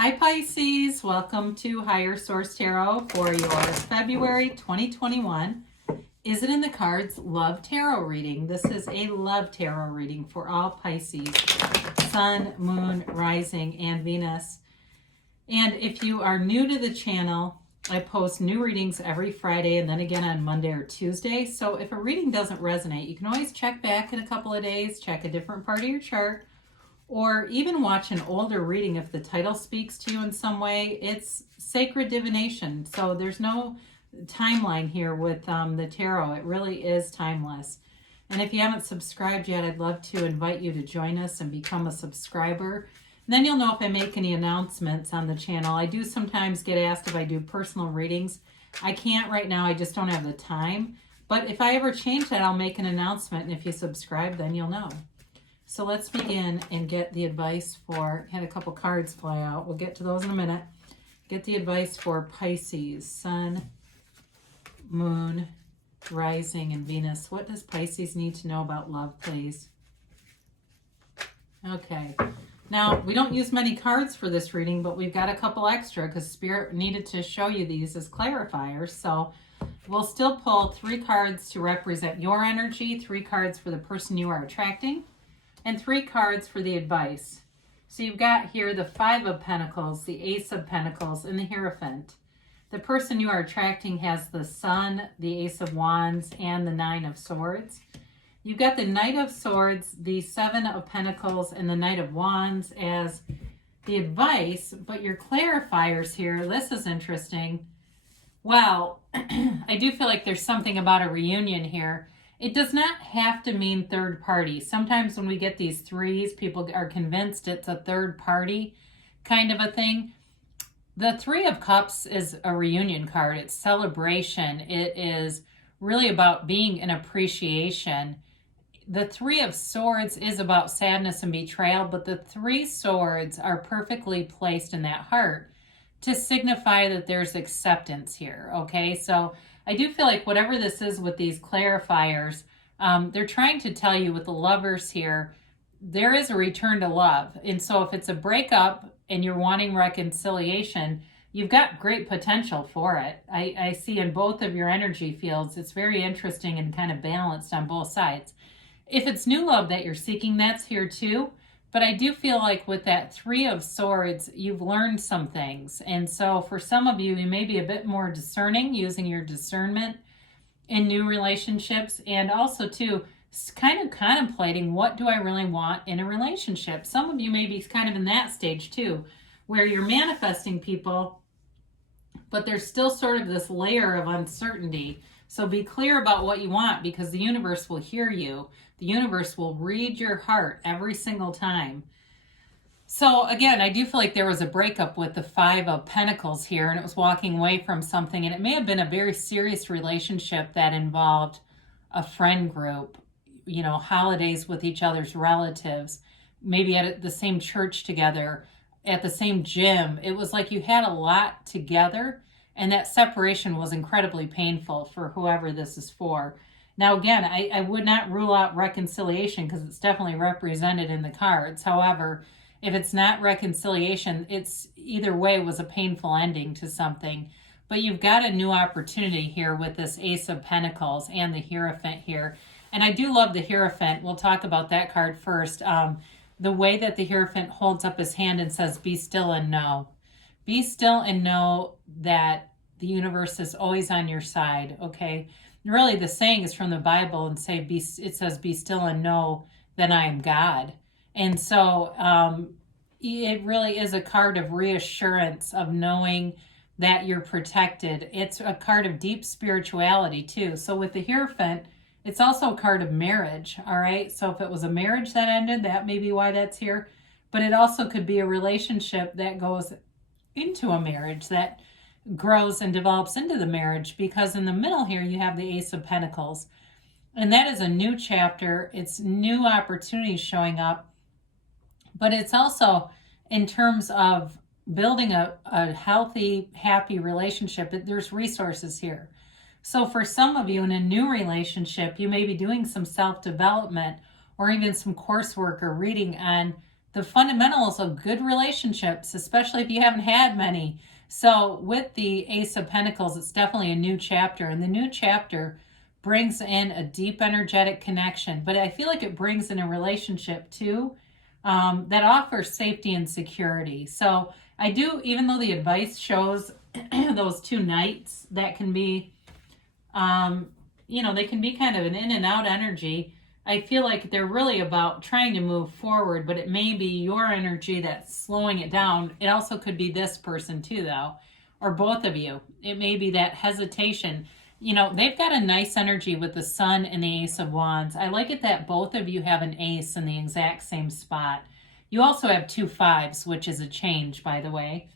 Hi Pisces, welcome to Higher Source Tarot for your February 2021. Is it in the cards love tarot reading? This is a love tarot reading for all Pisces, Sun, Moon, Rising, and Venus. And if you are new to the channel, I post new readings every Friday and then again on Monday or Tuesday. So if a reading doesn't resonate, you can always check back in a couple of days, check a different part of your chart, or even watch an older reading if the title speaks to you in some way. It's sacred divination, so there's no timeline here with the tarot. It really is timeless. And if you haven't subscribed yet, I'd love to invite you to join us and become a subscriber. And then you'll know if I make any announcements on the channel. I do sometimes get asked if I do personal readings. I can't right now, I just don't have the time. But if I ever change that, I'll make an announcement, and if you subscribe, then you'll know. So let's begin and get the advice for, had a couple cards fly out. We'll get to those in a minute. Get the advice for Pisces, Sun, Moon, Rising, and Venus. What does Pisces need to know about love, please? Okay. Now, we don't use many cards for this reading, but we've got a couple extra because Spirit needed to show you these as clarifiers. So we'll still pull 3 cards to represent your energy, 3 cards for the person you are attracting, and 3 cards for the advice. So you've got here the 5 of Pentacles, the Ace of Pentacles, and the Hierophant. The person you are attracting has the Sun, the Ace of Wands, and the 9 of Swords. You've got the Knight of Swords, the 7 of Pentacles, and the Knight of Wands as the advice, but your clarifiers here, this is interesting. Well, I do feel like there's something about a reunion here. It does not have to mean third party. Sometimes when we get these 3s, people are convinced it's a third party kind of a thing. The 3 of Cups is a reunion card. It's celebration. It is really about being an appreciation. The 3 of Swords is about sadness and betrayal, but the 3 swords are perfectly placed in that heart to signify that there's acceptance here, okay? So I do feel like whatever this is with these clarifiers, they're trying to tell you with the lovers here, there is a return to love. And so if it's a breakup and you're wanting reconciliation, you've got great potential for it. I see in both of your energy fields, it's very interesting and kind of balanced on both sides. If it's new love that you're seeking, that's here too. But I do feel like with that 3 of Swords, you've learned some things. And so for some of you, you may be a bit more discerning, using your discernment in new relationships. And also too, kind of contemplating, what do I really want in a relationship? Some of you may be kind of in that stage too, where you're manifesting people, but there's still sort of this layer of uncertainty. So be clear about what you want, because the universe will hear you. The universe will read your heart every single time. So again, I do feel like there was a breakup with the 5 of Pentacles here, and it was walking away from something, and it may have been a very serious relationship that involved a friend group, you know, holidays with each other's relatives, maybe at the same church together, at the same gym. It was like you had a lot together, and that separation was incredibly painful for whoever this is for. Now, again, I would not rule out reconciliation because it's definitely represented in the cards. However, if it's not reconciliation, it's either way was a painful ending to something. But you've got a new opportunity here with this Ace of Pentacles and the Hierophant here. And I do love the Hierophant. We'll talk about that card first. The way that the Hierophant holds up his hand and says, be still and know. Be still and know that the universe is always on your side, okay? Really, the saying is from the Bible, and it says, be still and know that I am God. And so it really is a card of reassurance, of knowing that you're protected. It's a card of deep spirituality too. So with the Hierophant, it's also a card of marriage, all right? So if it was a marriage that ended, that may be why that's here. But it also could be a relationship that goes into a marriage, that grows and develops into the marriage, because in the middle here you have the Ace of Pentacles, and that is a new chapter. It's new opportunities showing up, but it's also in terms of building a healthy, happy relationship. There's resources here. So for some of you in a new relationship, you may be doing some self-development or even some coursework or reading on the fundamentals of good relationships, especially if you haven't had many. So with the Ace of Pentacles, it's definitely a new chapter, and the new chapter brings in a deep energetic connection, but I feel like it brings in a relationship too, that offers safety and security. So I do, even though the advice shows those two knights that can be, they can be kind of an in and out energy. I feel like they're really about trying to move forward, but it may be your energy that's slowing it down. It also could be this person too, though, or both of you. It may be that hesitation. They've got a nice energy with the Sun and the Ace of Wands. I like it that both of you have an ace in the exact same spot. You also have 2 5s, which is a change, by the way.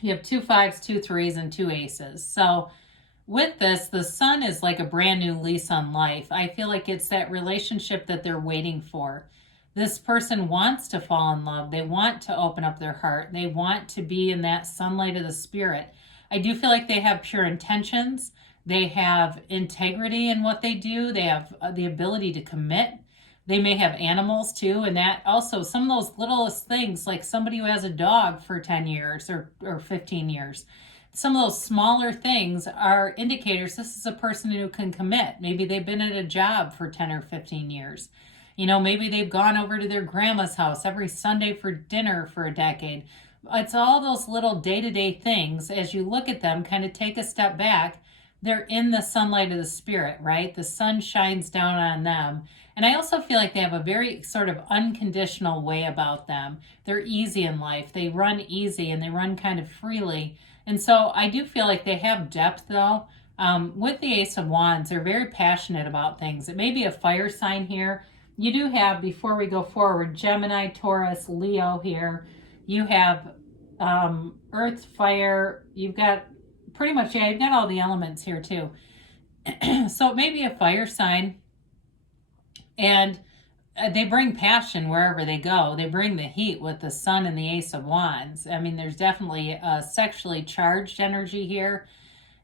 You have 2 5s, 2 3s, and 2 aces. So with this, the Sun is like a brand new lease on life. I feel like it's that relationship that they're waiting for. This person wants to fall in love. They want to open up their heart. They want to be in that sunlight of the spirit. I do feel like they have pure intentions. They have integrity in what they do. They have the ability to commit. They may have animals too, and that also, some of those littlest things, like somebody who has a dog for 10 years or 15 years. Some of those smaller things are indicators this is a person who can commit. Maybe they've been at a job for 10 or 15 years. Maybe they've gone over to their grandma's house every Sunday for dinner for a decade. It's all those little day-to-day things. As you look at them, kind of take a step back. They're in the sunlight of the spirit, right? The sun shines down on them. And I also feel like they have a very sort of unconditional way about them. They're easy in life. They run easy and they run kind of freely. And so I do feel like they have depth, though. With the Ace of Wands, they're very passionate about things. It may be a fire sign here. You do have, before we go forward, Gemini, Taurus, Leo here. You have earth, fire. You've got pretty much, you've got all the elements here too. So it may be a fire sign. And they bring passion wherever they go. They bring the heat with the Sun and the Ace of Wands. I mean, there's definitely a sexually charged energy here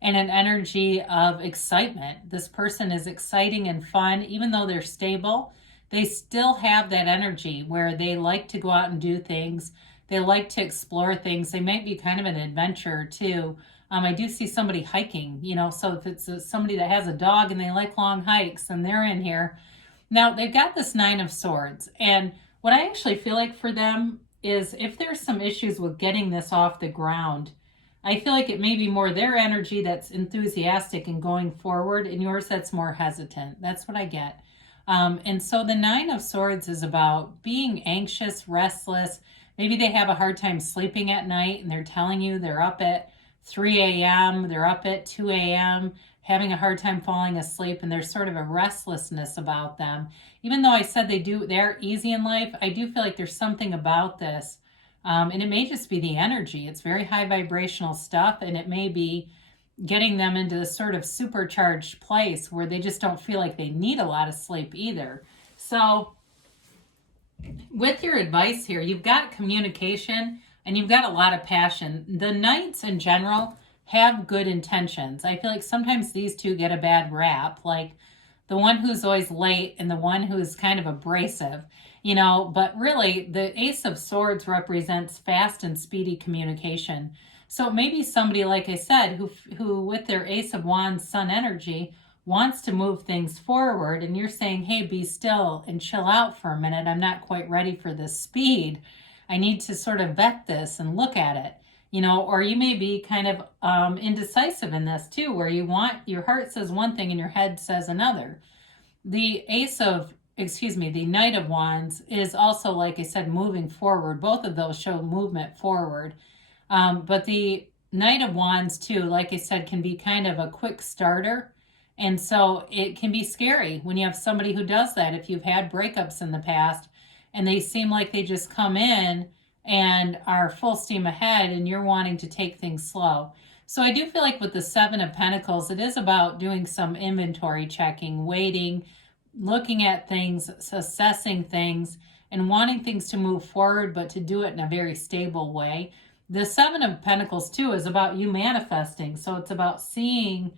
and an energy of excitement. This person is exciting and fun. Even though they're stable, they still have that energy where they like to go out and do things. They like to explore things. They might be kind of an adventurer too. I do see somebody hiking, so if it's somebody that has a dog and they like long hikes, and they're in here. Now, they've got this 9 of Swords, and what I actually feel like for them is if there's some issues with getting this off the ground, I feel like it may be more their energy that's enthusiastic and going forward, and yours that's more hesitant. That's what I get. And so the 9 of Swords is about being anxious, restless. Maybe they have a hard time sleeping at night, and they're telling you they're up at 3 a.m., they're up at 2 a.m., having a hard time falling asleep, and there's sort of a restlessness about them. Even though I said they're easy in life, I do feel like there's something about this. And it may just be the energy. It's very high vibrational stuff, and it may be getting them into this sort of supercharged place where they just don't feel like they need a lot of sleep either. So with your advice here, you've got communication and you've got a lot of passion. The Knights in general have good intentions. I feel like sometimes these two get a bad rap, like the one who's always late and the one who's kind of abrasive, but really the Ace of Swords represents fast and speedy communication. So maybe somebody, like I said, who with their Ace of Wands Sun energy wants to move things forward, and you're saying, hey, be still and chill out for a minute. I'm not quite ready for this speed. I need to sort of vet this and look at it. Or you may be kind of indecisive in this too, where your heart says one thing and your head says another. The Knight of Wands is also, like I said, moving forward. Both of those show movement forward. But the Knight of Wands too, like I said, can be kind of a quick starter. And so it can be scary when you have somebody who does that. If you've had breakups in the past and they seem like they just come in and are full steam ahead and you're wanting to take things slow. So I do feel like with the 7 of Pentacles, it is about doing some inventory checking, waiting, looking at things, assessing things, and wanting things to move forward, but to do it in a very stable way. The 7 of Pentacles too is about you manifesting. So it's about seeing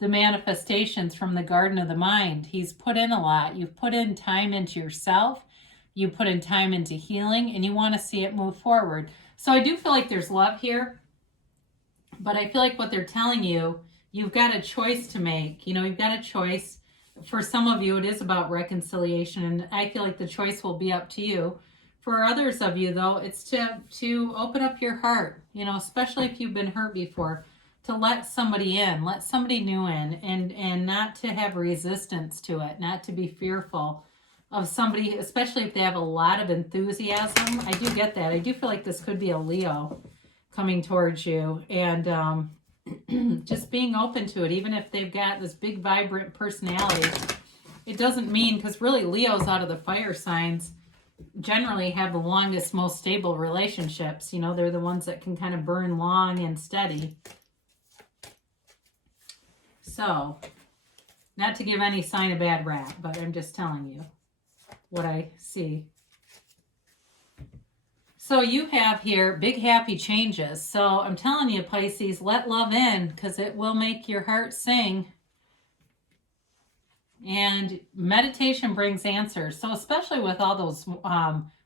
the manifestations from the Garden of the Mind. He's put in a lot. You've put in time into yourself You put in time into healing and you want to see it move forward. So I do feel like there's love here, but I feel like what they're telling you, you've got a choice to make. You know, you've got a choice. For some of you, it is about reconciliation, and I feel like the choice will be up to you. For others of you, though, it's to open up your heart, you know, especially if you've been hurt before, to let somebody in, let somebody new in, and not to have resistance to it, not to be fearful of somebody, especially if they have a lot of enthusiasm. I do get that. I do feel like this could be a Leo coming towards you, and just being open to it, even if they've got this big, vibrant personality. It doesn't mean, because really Leos out of the fire signs generally have the longest, most stable relationships. You know, they're the ones that can kind of burn long and steady. So, not to give any sign a bad rap, but I'm just telling you what I see. So you have here big happy changes. So I'm telling you, Pisces, let love in, because it will make your heart sing. And meditation brings answers. So especially with all those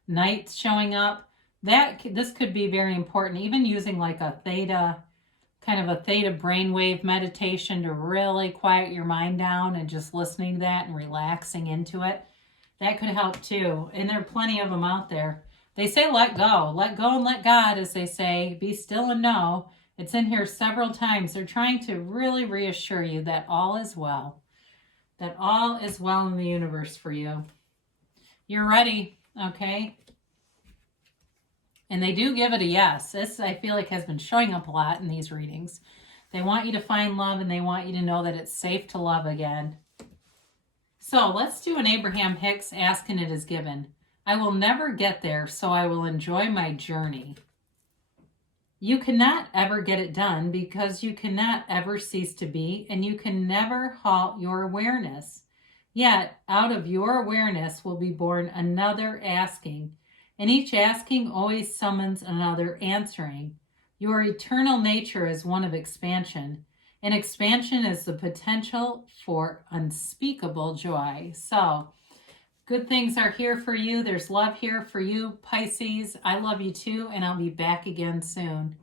knights showing up, this could be very important. Even using like a theta, kind of a theta brainwave meditation to really quiet your mind down and just listening to that and relaxing into it. That could help too. And there are plenty of them out there. They say let go. Let go and let God, as they say. Be still and know. It's in here several times. They're trying to really reassure you that all is well. That all is well in the universe for you. You're ready, okay? And they do give it a yes. This, I feel like, has been showing up a lot in these readings. They want you to find love, and they want you to know that it's safe to love again. So let's do an Abraham Hicks, Ask and It Is Given. I will never get there, so I will enjoy my journey. You cannot ever get it done because you cannot ever cease to be, and you can never halt your awareness. Yet, out of your awareness will be born another asking, and each asking always summons another answering. Your eternal nature is one of expansion, and expansion is the potential for unspeakable joy. So, good things are here for you. There's love here for you, Pisces. I love you too, and I'll be back again soon.